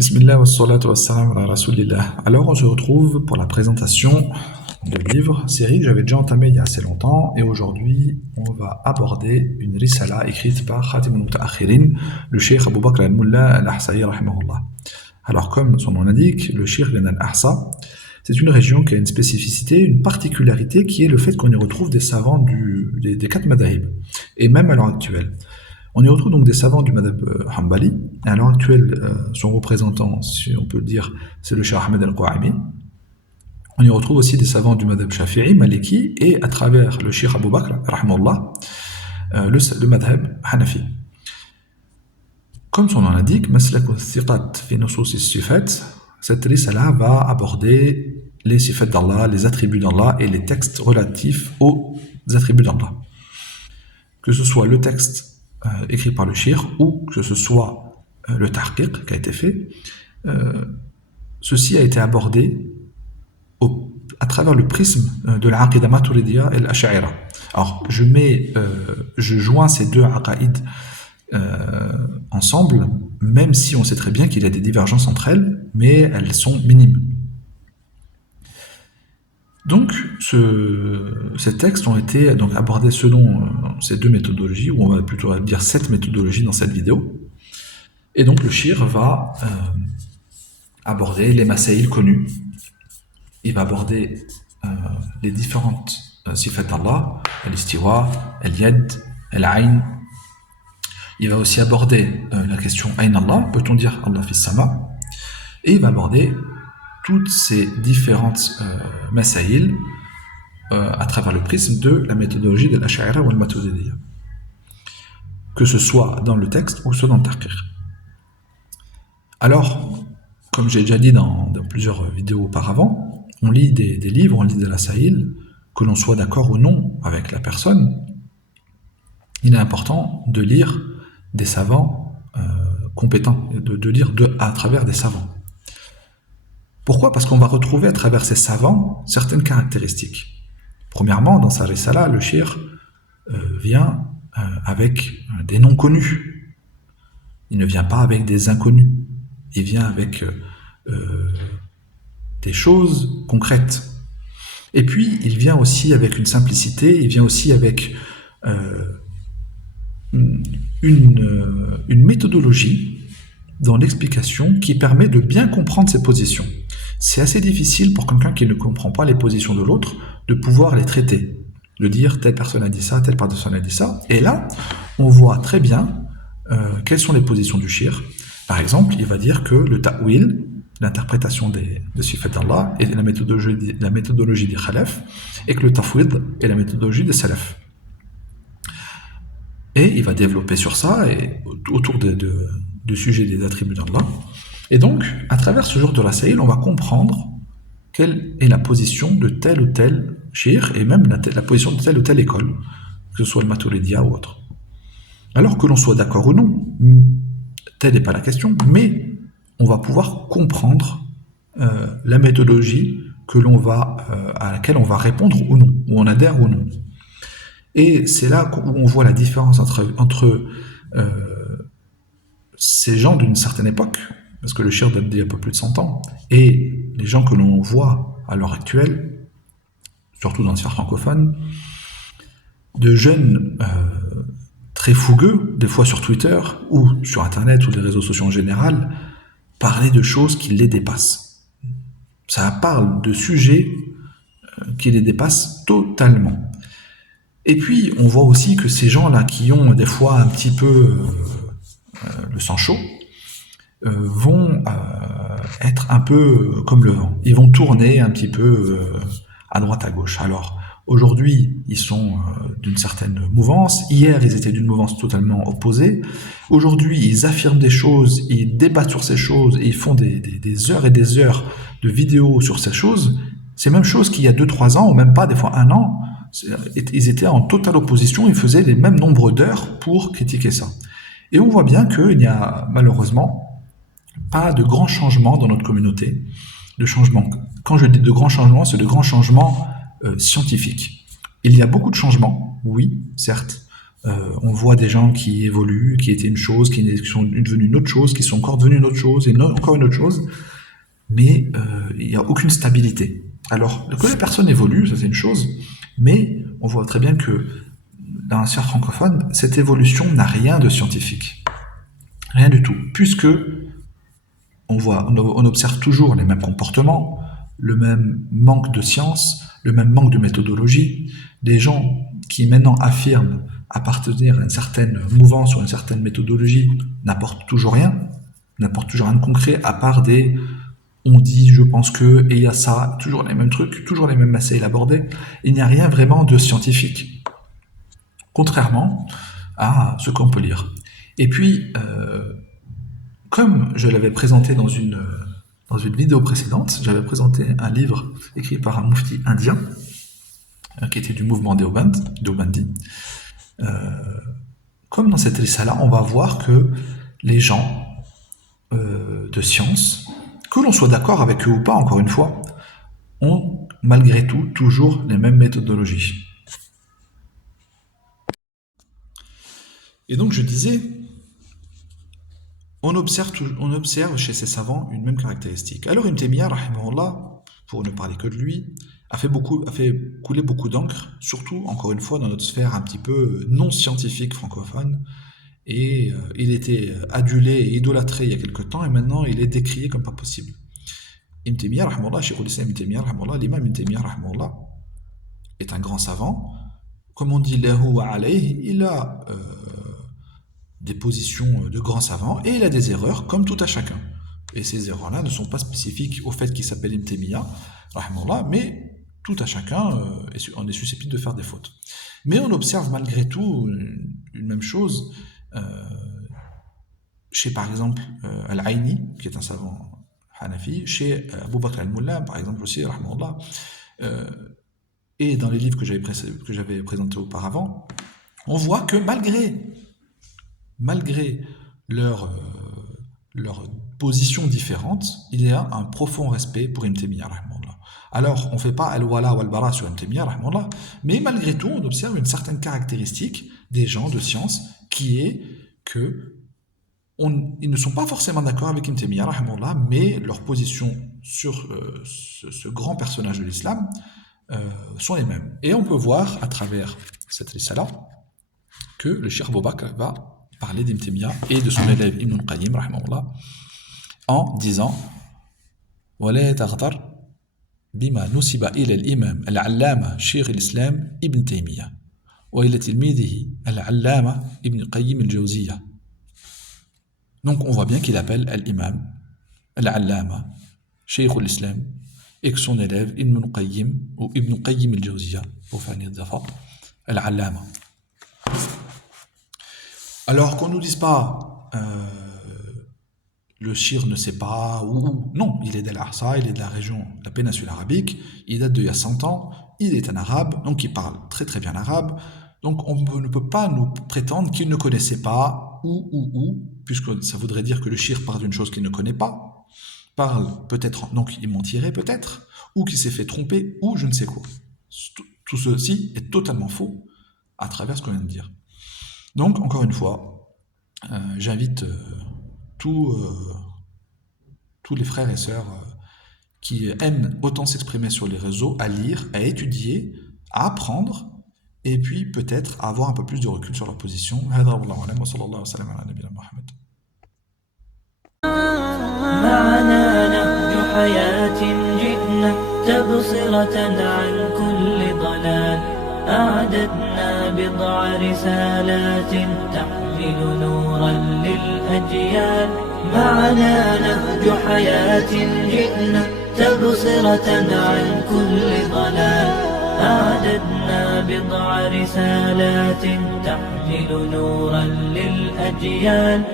Bismillah wa salatu wa salam ala rasulillah. Alors on se retrouve pour la présentation de livre, série que j'avais déjà entamée il y a assez longtemps, et aujourd'hui on va aborder une risala écrite par Khatim al-Mutaakhirin, le Cheikh Abou Bakr al-Mullah al-Ahsa'i rahimahullah. Alors comme son nom l'indique, le Cheikh al-Ahsa, c'est une région qui a une spécificité, une particularité qui est le fait qu'on y retrouve des savants des quatre madhahib, et même à l'heure actuelle. On y retrouve donc des savants du madhab Hanbali, et à l'heure actuelle, son représentant, si on peut le dire, c'est le Cheikh Ahmed al-Qa'imi. On y retrouve aussi des savants du madhab Shafi'i, Maliki, et à travers le Cheikh Abou Bakr, rahimahullah, le madhab Hanafi. Comme son nom l'indique, Maslak al-Thiqat fi nusus al-sifat, cette risala va aborder les sifat d'Allah, les attributs d'Allah et les textes relatifs aux attributs d'Allah. Que ce soit le texte écrit par le shir ou que ce soit le tahqiq qui a été fait, ceci a été abordé à travers le prisme de l'aqida maturidiyya et l'ash'ira. Alors je joins ces deux aqaïd ensemble, même si on sait très bien qu'il y a des divergences entre elles, mais elles sont minimes. Donc, ces textes ont été donc abordés selon ces deux méthodologies, ou on va plutôt dire cette méthodologie dans cette vidéo. Et donc, le shir va aborder les masaïl connus. Il va aborder les différentes sifat d'Allah, al-istiwa, al-yad, al-ayn. Il va aussi aborder la question Ayn Allah, peut-on dire Allah fis sama, et il va aborder toutes ces différentes masaïl à travers le prisme de la méthodologie de l'ash'ira ou al-maturidiyya, que ce soit dans le texte ou soit dans le tahqiq. Alors, comme j'ai déjà dit dans plusieurs vidéos auparavant, on lit des livres, on lit des masaïl, que l'on soit d'accord ou non avec la personne, il est important de lire des savants compétents, de lire à travers des savants. Pourquoi ? Parce qu'on va retrouver à travers ces savants certaines caractéristiques. Premièrement, dans sa risala, le shir vient avec des noms connus. Il ne vient pas avec des inconnus. Il vient avec des choses concrètes. Et puis, il vient aussi avec une simplicité, il vient aussi avec une méthodologie dans l'explication qui permet de bien comprendre ses positions. C'est assez difficile pour quelqu'un qui ne comprend pas les positions de l'autre de pouvoir les traiter, de dire telle personne a dit ça, telle personne a dit ça. Et là, on voit très bien quelles sont les positions du shir. Par exemple, il va dire que le ta'wil, l'interprétation de sifat d'Allah, est la méthodologie des khalaf, et que le tafwid est la méthodologie des salaf. Et il va développer sur ça, et autour du sujet des attributs d'Allah. Et donc, à travers ce genre de rasaïl, on va comprendre quelle est la position de tel ou tel shir, et même la position de telle ou telle école, que ce soit le Maturidiyya ou autre. Alors que l'on soit d'accord ou non, telle n'est pas la question, mais on va pouvoir comprendre la méthodologie à laquelle on va répondre ou non, ou on adhère ou non. Et c'est là où on voit la différence entre ces gens d'une certaine époque, parce que le shir date d'il y a un peu plus de 100 ans, et les gens que l'on voit à l'heure actuelle, surtout dans le sphère francophone, de jeunes très fougueux, des fois sur Twitter, ou sur Internet, ou les réseaux sociaux en général, parler de choses qui les dépassent. Ça parle de sujets qui les dépassent totalement. Et puis, on voit aussi que ces gens-là qui ont des fois un petit peu le sang chaud, vont être un peu comme le vent. Ils vont tourner un petit peu à droite à gauche. Alors, aujourd'hui, ils sont d'une certaine mouvance. Hier, ils étaient d'une mouvance totalement opposée. Aujourd'hui, ils affirment des choses, ils débattent sur ces choses, et ils font des heures et des heures de vidéos sur ces choses. C'est la même chose qu'il y a 2-3 ans, ou même pas, des fois 1 an. Ils étaient en totale opposition, ils faisaient les mêmes nombres d'heures pour critiquer ça. Et on voit bien qu'il n'y a malheureusement pas de grands changements dans notre communauté. De changements. Quand je dis de grands changements, c'est de grands changements scientifiques. Il y a beaucoup de changements, oui, certes, On voit des gens qui évoluent, qui étaient une chose, qui sont devenus une autre chose, qui sont encore devenus une autre chose, et encore une autre chose, mais il n'y a aucune stabilité. Alors, que les personnes évoluent, ça c'est une chose, mais on voit très bien que dans la sphère francophone, cette évolution n'a rien de scientifique. Rien du tout. Puisque on observe toujours les mêmes comportements, le même manque de science, le même manque de méthodologie. Des gens qui maintenant affirment appartenir à une certaine mouvance ou à une certaine méthodologie n'apportent toujours rien de concret à part des on dit, je pense que, et il y a ça, toujours les mêmes trucs, toujours les mêmes masses abordés. Il n'y a rien vraiment de scientifique, contrairement à ce qu'on peut lire. Et puis, comme je l'avais présenté dans une vidéo précédente, j'avais présenté un livre écrit par un moufti indien, qui était du mouvement Deobandi. Comme dans cette liste-là, on va voir que les gens de science, que l'on soit d'accord avec eux ou pas, encore une fois, ont malgré tout toujours les mêmes méthodologies. Et donc je disais, on observe chez ces savants une même caractéristique. Alors Ibn Taymiyyah, rahimahullah, pour ne parler que de lui, a fait couler beaucoup d'encre, surtout, encore une fois, dans notre sphère un petit peu non scientifique francophone. Et il était adulé et idolâtré il y a quelque temps, et maintenant il est décrié comme pas possible. Ibn Taymiyyah, rahimahullah, Cheikh al-Islam Ibn Taymiyyah, rahimahullah, l'imam Ibn Taymiyyah, rahimahullah, est un grand savant. Comme on dit, lahu wa alayhi, il a des positions de grands savants, et il a des erreurs, comme tout à chacun. Et ces erreurs-là ne sont pas spécifiques au fait qu'il s'appelle Ibn Taymiyyah, rahimahullah, mais tout à chacun en est susceptible de faire des fautes. Mais on observe malgré tout une même chose chez par exemple Al-Aini, qui est un savant Hanafi, chez Abu Bakr al-Mullah, par exemple aussi, rahimahullah, et dans les livres que j'avais présentés auparavant, on voit que malgré leur position différente, il y a un profond respect pour Ibn Taymiyyah, rahimahullah. Alors, on ne fait pas al-wala ou al-bara sur Ibn Taymiyyah, rahimahullah, mais malgré tout, on observe une certaine caractéristique des gens de science qui est que ils ne sont pas forcément d'accord avec Ibn Taymiyyah, rahimahullah, mais leurs positions sur ce grand personnage de l'islam sont les mêmes. Et on peut voir à travers cette liste-là que le Cheikh Abou Bakr va parler d'Ibn Taymiyyah et de son élève Ibn al-Qayyim, rahimahullah, en disant ولا تغتر بما نسب إلى الإمام العلامة شيخ الإسلام ابن تيمية وإلى تلميذه العلامة ابن قيم الجوزية. Donc on voit bien qu'il appelle l'imam al-allama shaykh al-islam et que son élève Ibn Qayyim ou Ibn Qayyim al-Jawziyya pour faire une zafa al-allama. Alors qu'on ne nous dise pas le shir ne sait pas, ou non, il est d'Al-Ahsa, il est de la région, la péninsule arabique, il date d'il y a 100 ans, il est un arabe, donc il parle très très bien arabe, donc on ne peut pas nous prétendre qu'il ne connaissait pas, ou, puisque ça voudrait dire que le shir parle d'une chose qu'il ne connaît pas, parle peut-être, donc il mentirait peut-être, ou qu'il s'est fait tromper, ou je ne sais quoi. Tout ceci est totalement faux à travers ce qu'on vient de dire. Donc, encore une fois, j'invite tous les frères et sœurs qui aiment autant s'exprimer sur les réseaux à lire, à étudier, à apprendre, et puis peut-être à avoir un peu plus de recul sur leur position. أعددنا بضع رسالات تحمل نورا للأجيال معنا نهج حياة جئنا تبصرة عن كل ضلال أعددنا بضع رسالات تحمل نورا للأجيال